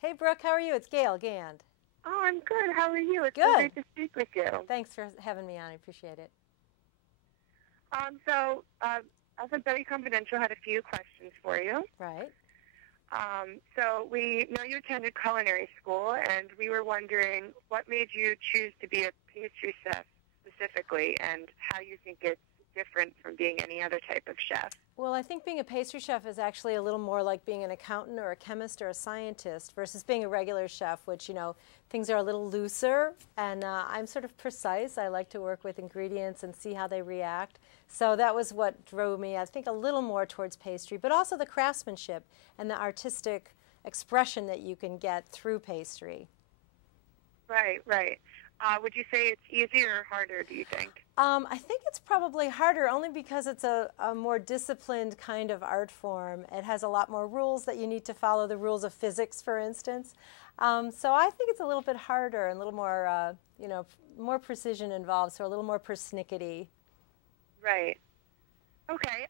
Hey, Brooke, how are you? It's Gale Gand. Oh, I'm good. How are you? It's so Good. great to speak with you. Thanks for having me on. I appreciate it. As a Betty Confidential, had a few questions for you. Right. So we know you attended culinary school, and we were wondering what made you choose to be a pastry chef specifically, and how you think it's different from being any other type of chef. Well, I think being a pastry chef is actually a little more like being an accountant or a chemist or a scientist versus being a regular chef, which, things are a little looser. And I'm sort of precise. I like to work with ingredients and see how they react. So that was what drove me, I think, a little more towards pastry, but also the craftsmanship and the artistic expression that you can get through pastry. Right, right. Would you say it's easier or harder, do you think? I think it's probably harder only because it's a more disciplined kind of art form. It has a lot more rules that you need to follow, the rules of physics, for instance. So I think it's a little bit harder and a little more, more precision involved, so a little more persnickety. Right. Okay.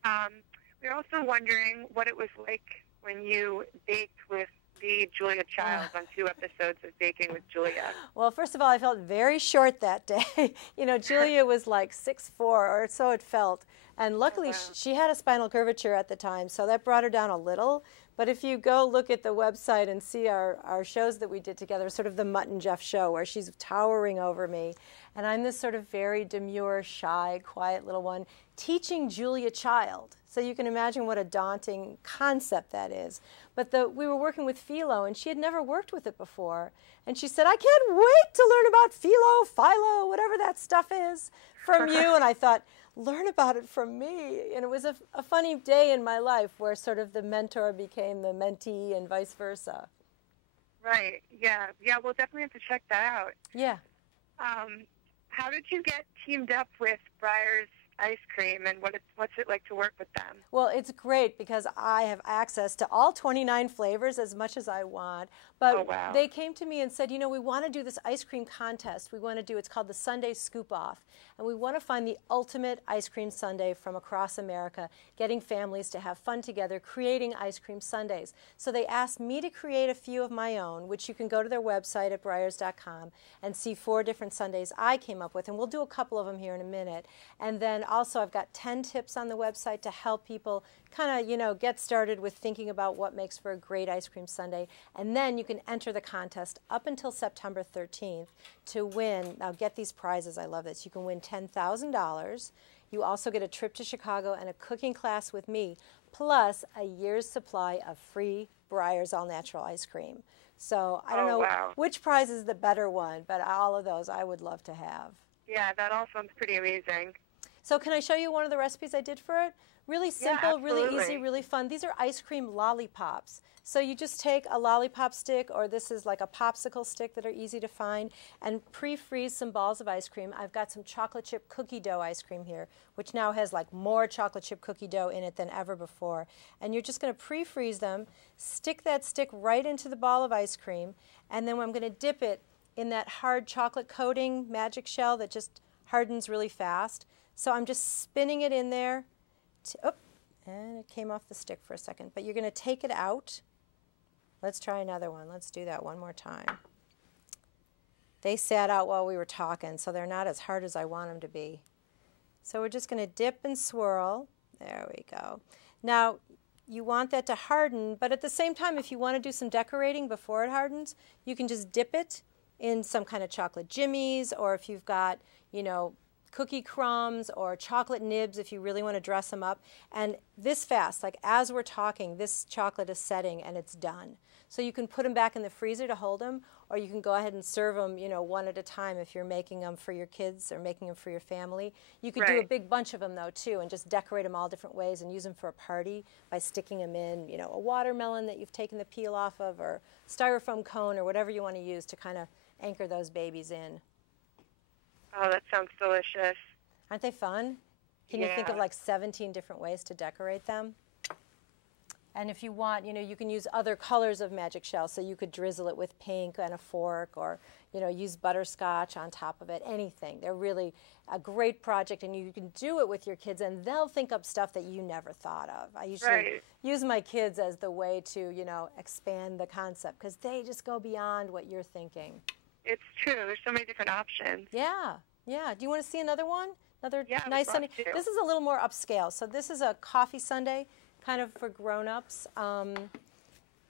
We're also wondering what it was like when you baked with the Julia Childs on 2 episodes of Baking with Julia. Well, first of all, I felt very short that day. Julia was like 6'4", or so it felt. And luckily, Oh, wow. she had a spinal curvature at the time, so that brought her down a little. But if you go look at the website and see our shows that we did together, sort of the Mutt and Jeff show, where she's towering over me, and I'm this sort of very demure, shy, quiet little one, teaching Julia Child. So you can imagine what a daunting concept that is. But we were working with phyllo, and she had never worked with it before. And she said, I can't wait to learn about phyllo, whatever that stuff is, from you. And I thought, learn about it from me. And it was a funny day in my life where sort of the mentor became the mentee and vice versa. Right. Yeah. Yeah. We'll definitely have to check that out. Yeah. How did you get teamed up with Breyer's Ice Cream, and what's it like to work with them? Well, it's great because I have access to all 29 flavors as much as I want. But Oh, wow. they came to me and said, we want to do this ice cream contest. We want to do, it's called the Sunday Scoop Off. And we want to find the ultimate ice cream sundae from across America, getting families to have fun together, creating ice cream sundaes. So they asked me to create a few of my own, which you can go to their website at breyers.com and see 4 different sundaes I came up with. And we'll do a couple of them here in a minute. And then also I've got 10 tips on the website to help people kind of, get started with thinking about what makes for a great ice cream sundae. And then you can enter the contest up until September 13th to win. Now get these prizes. I love this. You can win $10,000. You also get a trip to Chicago and a cooking class with me, plus a year's supply of free Breyers all natural ice cream. So I don't know Wow. which prize is the better one, but all of those I would love to have. Yeah, that all sounds pretty amazing. So can I show you one of the recipes I did for it? Really simple, really easy, absolutely. really fun. These are ice cream lollipops. So you just take a lollipop stick, or this is like a popsicle stick that are easy to find, and pre-freeze some balls of ice cream. I've got some chocolate chip cookie dough ice cream here, which now has like more chocolate chip cookie dough in it than ever before. And you're just going to pre-freeze them, stick that stick right into the ball of ice cream, and then I'm going to dip it in that hard chocolate coating magic shell that just hardens really fast. So I'm just spinning it in there. And it came off the stick for a second. But you're going to take it out. Let's try another one. Let's do that one more time. They sat out while we were talking, so they're not as hard as I want them to be. So we're just going to dip and swirl. There we go. Now, you want that to harden, but at the same time, if you want to do some decorating before it hardens, you can just dip it in some kind of chocolate jimmies, or if you've got, cookie crumbs or chocolate nibs if you really want to dress them up. And this fast, like as we're talking, this chocolate is setting and it's done. So you can put them back in the freezer to hold them, or you can go ahead and serve them, one at a time if you're making them for your kids or making them for your family. You could do a Right. big bunch of them though too, and just decorate them all different ways and use them for a party by sticking them in, a watermelon that you've taken the peel off of, or styrofoam cone, or whatever you want to use to kind of anchor those babies in. Oh, that sounds delicious. Aren't they fun? Can you think of Yeah. like 17 different ways to decorate them? And if you want, you can use other colors of magic shell. So you could drizzle it with pink and a fork, or, use butterscotch on top of it, anything. They're really a great project, and you can do it with your kids, and they'll think up stuff that you never thought of. I usually use my kids as the way to, expand the concept, because they just go beyond what you're thinking. It's true. There's so many different options. Yeah, yeah. Do you want to see another one? Another nice sundae? This is a little more upscale. So this is a coffee sundae, kind of for grown-ups.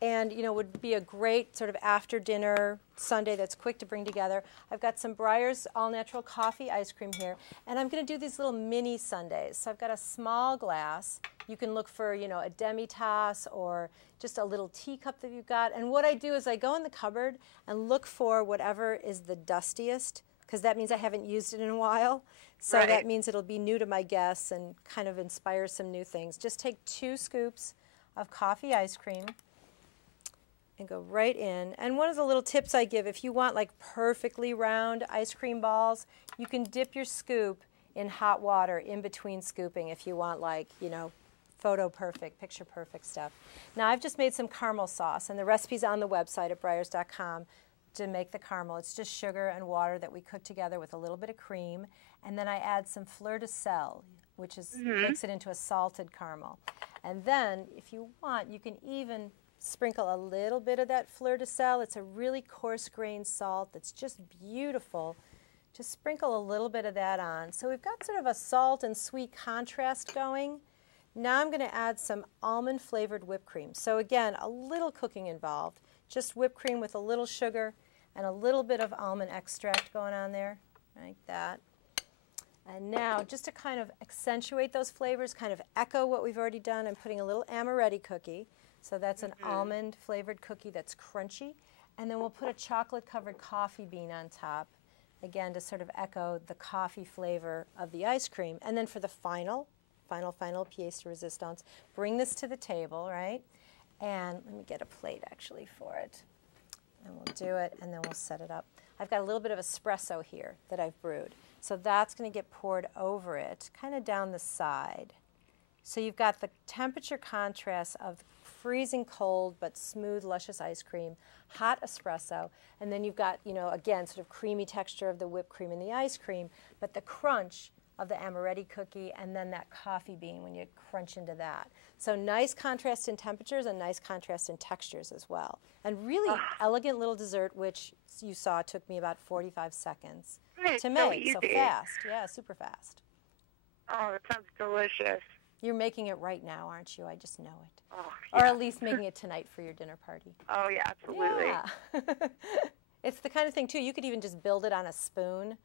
And, would be a great sort of after-dinner sundae that's quick to bring together. I've got some Breyer's all-natural coffee ice cream here, and I'm going to do these little mini sundaes. So I've got a small glass. You can look for, a demi-tasse or just a little teacup that you've got. And what I do is I go in the cupboard and look for whatever is the dustiest, because that means I haven't used it in a while. So that means it'll be new to my guests and kind of inspire some new things. Just take 2 scoops of coffee ice cream and go right in. And one of the little tips I give, if you want like perfectly round ice cream balls, you can dip your scoop in hot water in between scooping if you want like, photo perfect, picture perfect stuff. Now I've just made some caramel sauce, and the recipe's on the website at breyers.com to make the caramel. It's just sugar and water that we cook together with a little bit of cream, and then I add some fleur de sel, which is makes it into a salted caramel. And then if you want, you can even sprinkle a little bit of that fleur de sel. It's a really coarse-grained salt that's just beautiful. Just sprinkle a little bit of that on. So we've got sort of a salt and sweet contrast going. Now I'm going to add some almond-flavored whipped cream. So again, a little cooking involved. Just whipped cream with a little sugar and a little bit of almond extract going on there, like that. And now, just to kind of accentuate those flavors, kind of echo what we've already done, I'm putting a little amaretti cookie. So that's an almond-flavored cookie that's crunchy. And then we'll put a chocolate-covered coffee bean on top, again, to sort of echo the coffee flavor of the ice cream. And then for the final pièce de résistance, bring this to the table, right? And let me get a plate, actually, for it. And we'll do it, and then we'll set it up. I've got a little bit of espresso here that I've brewed. So that's going to get poured over it, kind of down the side. So you've got the temperature contrast of freezing cold but smooth, luscious ice cream, hot espresso, and then you've got, again, sort of creamy texture of the whipped cream and the ice cream, but the crunch of the amaretti cookie and then that coffee bean when you crunch into that. So nice contrast in temperatures and nice contrast in textures as well. And really elegant little dessert, which you saw took me about 45 seconds to make. So fast. Yeah, super fast. Oh, that sounds delicious. You're making it right now, aren't you? I just know it. Oh, Or at least making it tonight for your dinner party. Oh, yeah, absolutely. Yeah. It's the kind of thing, too, you could even just build it on a spoon.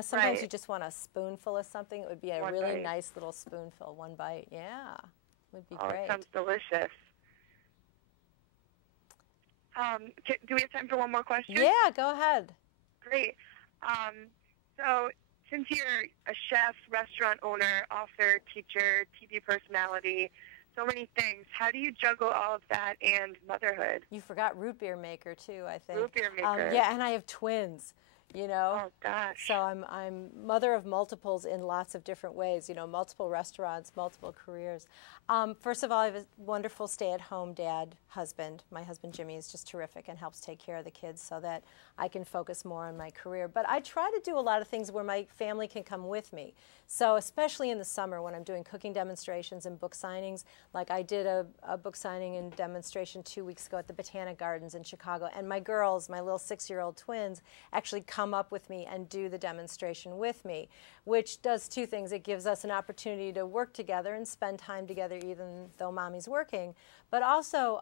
Sometimes you just want a spoonful of something. It would be a One really bite. nice little spoonful, one bite. Yeah, would be Oh, great. it sounds delicious. Do we have time for one more question? Yeah, go ahead. Great. So since you're a chef, restaurant owner, author, teacher, TV personality, so many things, how do you juggle all of that and motherhood? You forgot root beer maker, too, I think. Root beer maker. Yeah, and I have twins. Oh, gosh. So I'm mother of multiples in lots of different ways, multiple restaurants, multiple careers. First of all, I have a wonderful stay-at-home dad husband. My husband, Jimmy, is just terrific and helps take care of the kids so that I can focus more on my career. But I try to do a lot of things where my family can come with me. So especially in the summer when I'm doing cooking demonstrations and book signings, like I did a book signing and demonstration 2 weeks ago at the Botanic Gardens in Chicago, and my girls, my little 6-year-old twins, actually come up with me and do the demonstration with me, which does 2 things. It gives us an opportunity to work together and spend time together even though mommy's working, but also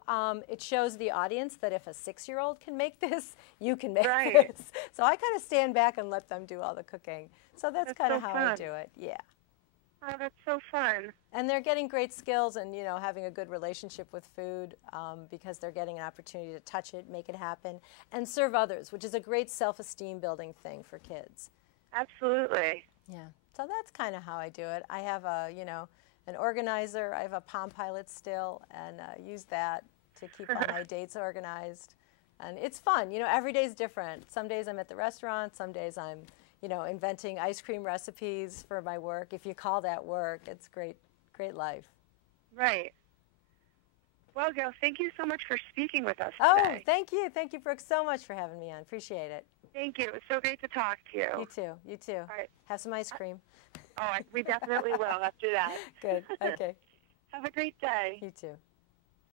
it shows the audience that if a 6-year-old can make this, you can make this. So I kind of stand back and let them do all the cooking. So that's kind of how I do it. Yeah. Oh, that's so fun. And they're getting great skills and, having a good relationship with food because they're getting an opportunity to touch it, make it happen, and serve others, which is a great self-esteem building thing for kids. Absolutely. Yeah. So that's kind of how I do it. I have an organizer. I have a Palm Pilot still and use that to keep all my dates organized. And it's fun. Every day's different. Some days I'm at the restaurant. Some days I'm inventing ice cream recipes for my work. If you call that work, it's great life. Right. Well, Gale, thank you so much for speaking with us Oh, today. thank you. Thank you, Brooke, so much for having me on. Appreciate it. Thank you. It was so great to talk to you. You too. You too. All right. Have some ice cream. Oh, we definitely will after that. Good. Okay. Have a great day. You too.